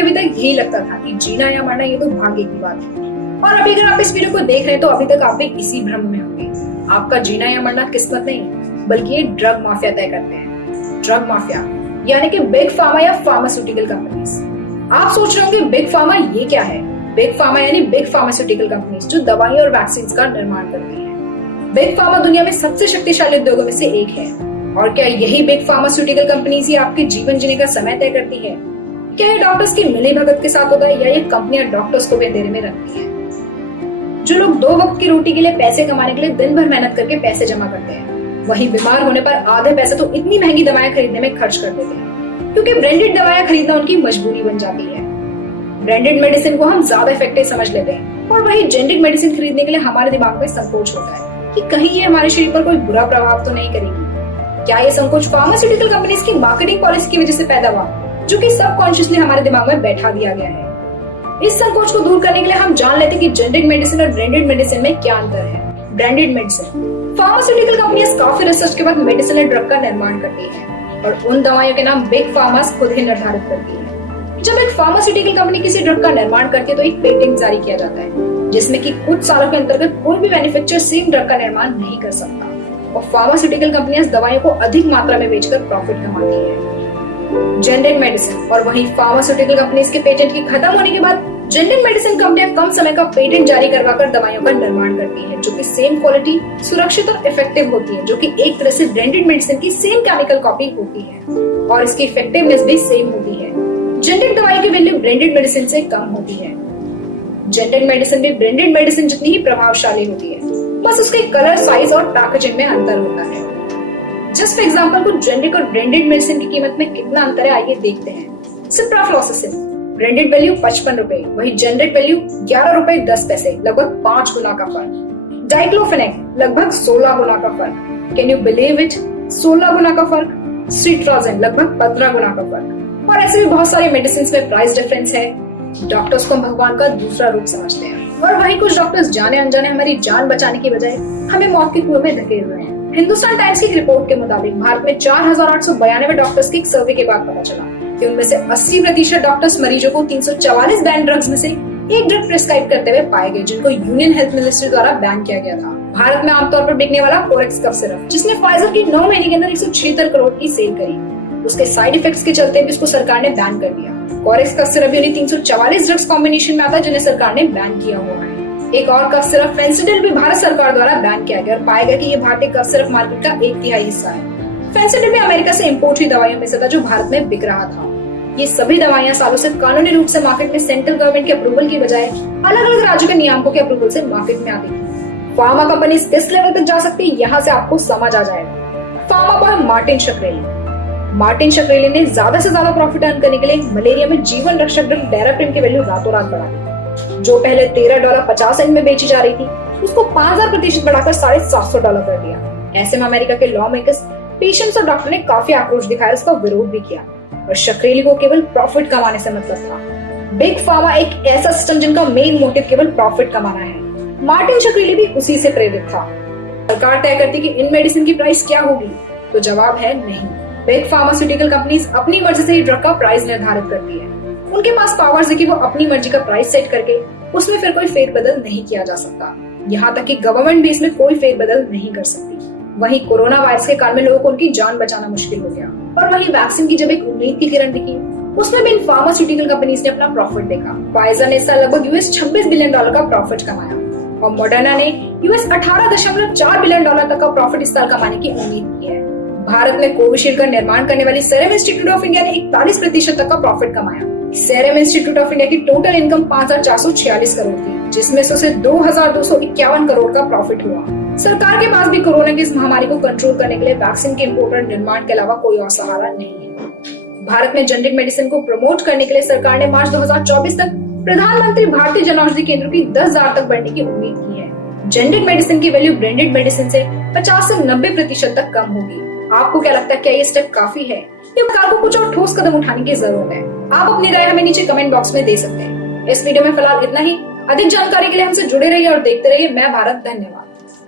अभी तक यही लगता था कि जीना या मरना ये तो भाग्य की बात है। और अभी अगर आप इस वीडियो को देख रहे हैं तो अभी तक आप भी इसी भ्रम में होंगे। आपका जीना या मरना किस्मत नहीं, बल्कि ये ड्रग माफिया तय करते हैं। ड्रग माफिया यानी कि बिग फार्मा या फार्मास्यूटिकल कंपनीज। आप सोच रहे होंगे बिग फार्मा ये क्या है? बिग फार्मा यानी बिग फार्मास्यूटिकल कंपनीज जो दवाइयां और वैक्सीन का निर्माण करती है। बिग फार्मा दुनिया में सबसे शक्तिशाली उद्योगों में से एक है। और क्या यही बिग फार्मास्यूटिकल कंपनीज ही आपके जीवन जीने का समय तय करती है? क्या ये डॉक्टर्स की मिली भगत के साथ होता है या ये कंपनियां डॉक्टर्स को भी अंधेरे में रखती है? जो लोग 2 वक्त की रोटी के लिए पैसे कमाने के लिए दिन भर मेहनत करके पैसे जमा करते हैं, वहीं बीमार होने पर आधे पैसे तो इतनी महंगी दवाएं खरीदने में खर्च कर देते हैं, क्योंकि ब्रांडेड दवाएं खरीदना उनकी मजबूरी बन जाती है। ब्रांडेड मेडिसिन को हम ज्यादा इफेक्टिव समझ लेते हैं और वही जेनेरिक मेडिसिन खरीदने के लिए हमारे दिमाग में संकोच होता है कि कहीं ये हमारे शरीर पर कोई बुरा प्रभाव तो नहीं करेगी। क्या ये संकोच फार्मास्यूटिकल कंपनीज की मार्केटिंग पॉलिसी की वजह से पैदा हुआ, जो कि सबकॉन्शियसली हमारे दिमाग में बैठा दिया गया है? इस संकोच को दूर करने के लिए हम जान लेते हैं कि जेनेरिक मेडिसिन और ब्रांडेड मेडिसिन में क्या अंतर है। ब्रांडेड मेडिसिन फार्मास्यूटिकल कंपनियां काफी रिसर्च के बाद मेडिसिन और ड्रग का निर्माण करती हैं और उन दवाइयों के नाम बिग फार्मास खुद ही निर्धारित करती है। जब एक फार्मास्यूटिकल कंपनी किसी ड्रग का निर्माण करती है तो एक पेटेंट जारी किया जाता है, जिसमें कि कुछ सालों के अंतर्गत कोई भी मैन्युफैक्चरर सेम ड्रग का निर्माण नहीं कर सकता और फार्मास्यूटिकल कंपनियां दवाइयों को अधिक मात्रा में बेचकर प्रॉफिट कमाती है। जेनेरिक मेडिसिन और वहीं फार्मास्यूटिकल कंपनीज के पेटेंट की खत्म होने के बाद जेनेरिक मेडिसिन कंपनियां कम समय का पेटेंट जारी करवाकर दवाइयों का निर्माण करती हैं, जो कि सेम क्वालिटी, सुरक्षित और इफेक्टिव होती है, जो कि एक तरह से ब्रांडेड मेडिसिन की सेम केमिकल कॉपी होती है और इसकी इफेक्टिवनेस भी सेम होती है। जेनेरिक दवाई की वैल्यू ब्रांडेड मेडिसिन से कम होती है। जेनेरिक मेडिसिन भी ब्रांडेड मेडिसिन जितनी ही प्रभावशाली होती है, बस उसके कलर, साइज और पैकेजिंग में अंतर होता है। जस्ट फॉर एग्जांपल, कुछ जेनेरिक और ब्रांडेड मेडिसिन की कीमत में कितना अंतर है आइए देखते हैं। सिप्राफ्लॉक्सासिन ब्रांडेड वैल्यू 55 रुपए, वही जेनेरिक वैल्यू 11 रुपए 10 पैसे, लगभग 5 गुना का फर्क। डाइक्लोफेनेक लगभग 16 गुना का फर्क। Can you believe it? 16 गुना का फर्क। सीट्राजिन लगभग 15 गुना का फर्क। और ऐसे भी बहुत सारे मेडिसिन में प्राइस डिफरेंस है। डॉक्टर्स को हम भगवान का दूसरा रूप समझते हैं और वही कुछ डॉक्टर्स जाने अनजाने हमारी जान बचाने की बजाय हमें मौत के कुएं में धकेल रहे हैं। हिंदुस्तान टाइम्स की एक रिपोर्ट के मुताबिक भारत में 4892 डॉक्टर्स की एक सर्वे के बाद पता चला कि उनमें से 80% डॉक्टर्स मरीजों को 344 बैन ड्रग्स में से एक ड्रग प्रिस्क्राइब करते हुए पाए गए, जिनको यूनियन हेल्थ मिनिस्ट्री द्वारा बैन किया गया था। भारत में आमतौर पर बिकने वाला कोरेक्स कफ सिरप, जिसने फाइजर की 9 महीने के अंदर 176 करोड़ की सेल करी, उसके साइड इफेक्ट्स के चलते भी उसको सरकार ने बैन कर दिया। कोरेक्स कफ सिरप भी 344 ड्रग्स कॉम्बिनेशन में आता है, जिन्हें सरकार ने बैन किया हुआ है। एक और कफ सिरप फेंसिडिल भी भारत सरकार द्वारा बैन किया गया और पाया गया कि ये भारतीय कफ सिरप मार्केट का 1/3 हिस्सा है। फेंसिडिल भी अमेरिका से इंपोर्ट हुई दवाइयों में से था जो भारत में बिक रहा था। ये सभी दवाइयां सालों से कानूनी रूप से मार्केट में सेंट्रल गवर्नमेंट के अप्रूवल की बजाय अलग अलग राज्यों के नियामकों के अप्रूवल से मार्केट में आती थी। फार्मा कंपनी किस लेवल तक जा सकती है, यहाँ से आपको समझ आ जाएगा। फार्मा बॉय मार्टिन शक्रेली ने ज्यादा से ज्यादा प्रॉफिट अर्न करने के लिए मलेरिया में जीवन रक्षक ड्रग डेराप्रिम की वैल्यू रातों रात बढ़ा दी। जो पहले $13.50 में बेची जा रही थी, उसको 5000% बढ़ाकर $750 कर दिया। ऐसे में अमेरिका के लॉ मेकर्स, पेशेंट्स और डॉक्टर ने काफी आक्रोश दिखाया, उसका विरोध भी किया और शक्रेली को केवल प्रॉफिट कमाने से मतलब था। बिग फार्मा एक ऐसा सिस्टम जिनका मेन मोटिव केवल प्रॉफिट कमाना है। मार्टिन शक्रेली भी उसी से प्रेरित था। सरकार तय करती कि इन मेडिसिन की प्राइस क्या होगी, तो जवाब है नहीं। बिग फार्मास्यूटिकल कंपनीज अपनी मर्जी से ही ड्रग का प्राइस निर्धारित करती है। उनके पास पावर्स है कि वो अपनी मर्जी का प्राइस सेट करके उसमें फिर कोई फेरबदल नहीं किया जा सकता। यहाँ तक कि गवर्नमेंट भी इसमें कोई फेरबदल नहीं कर सकती। वहीं कोरोना वायरस के काल में लोगों को उनकी जान बचाना मुश्किल हो गया और वहीं वैक्सीन की जब एक उम्मीद की किरण दिखी, उसमें भी इन फार्मास्यूटिकल कंपनीज ने अपना प्रॉफिट देखा। फाइजर ने इस साल लगभग $26 बिलियन का प्रॉफिट कमाया और मॉडर्ना ने $18.4 बिलियन तक का प्रॉफिट इस साल कमाने की उम्मीद की है। भारत में कोविशील्ड का निर्माण करने वाली सीरम इंस्टीट्यूट ऑफ इंडिया ने 41% तक का प्रॉफिट कमाया। सीरम इंस्टीट्यूट ऑफ इंडिया की टोटल इनकम 5446 करोड़ थी, जिसमें से उसे 2251 करोड़ का प्रॉफिट हुआ। सरकार के पास भी कोरोना की इस महामारी को कंट्रोल करने के लिए वैक्सीन के इंपोर्ट और निर्माण के अलावा कोई और सहारा नहीं है। भारत में जेनेरिक मेडिसिन को प्रमोट करने के लिए सरकार ने मार्च 2024 तक प्रधानमंत्री भारतीय जनऔषधि केंद्रों की 10,000 तक बढ़ने की उम्मीद की है। जेनेरिक मेडिसिन की वैल्यू ब्रांडेड मेडिसिन से 50 से 90% तक कम होगी। आपको क्या लगता है, क्या ये स्टेप काफी है या सरकार को कुछ और ठोस कदम उठाने की जरूरत है? आप अपनी राय हमें नीचे कमेंट बॉक्स में दे सकते हैं। इस वीडियो में फिलहाल इतना ही। अधिक जानकारी के लिए हमसे जुड़े रहिए और देखते रहिए मैं भारत। धन्यवाद।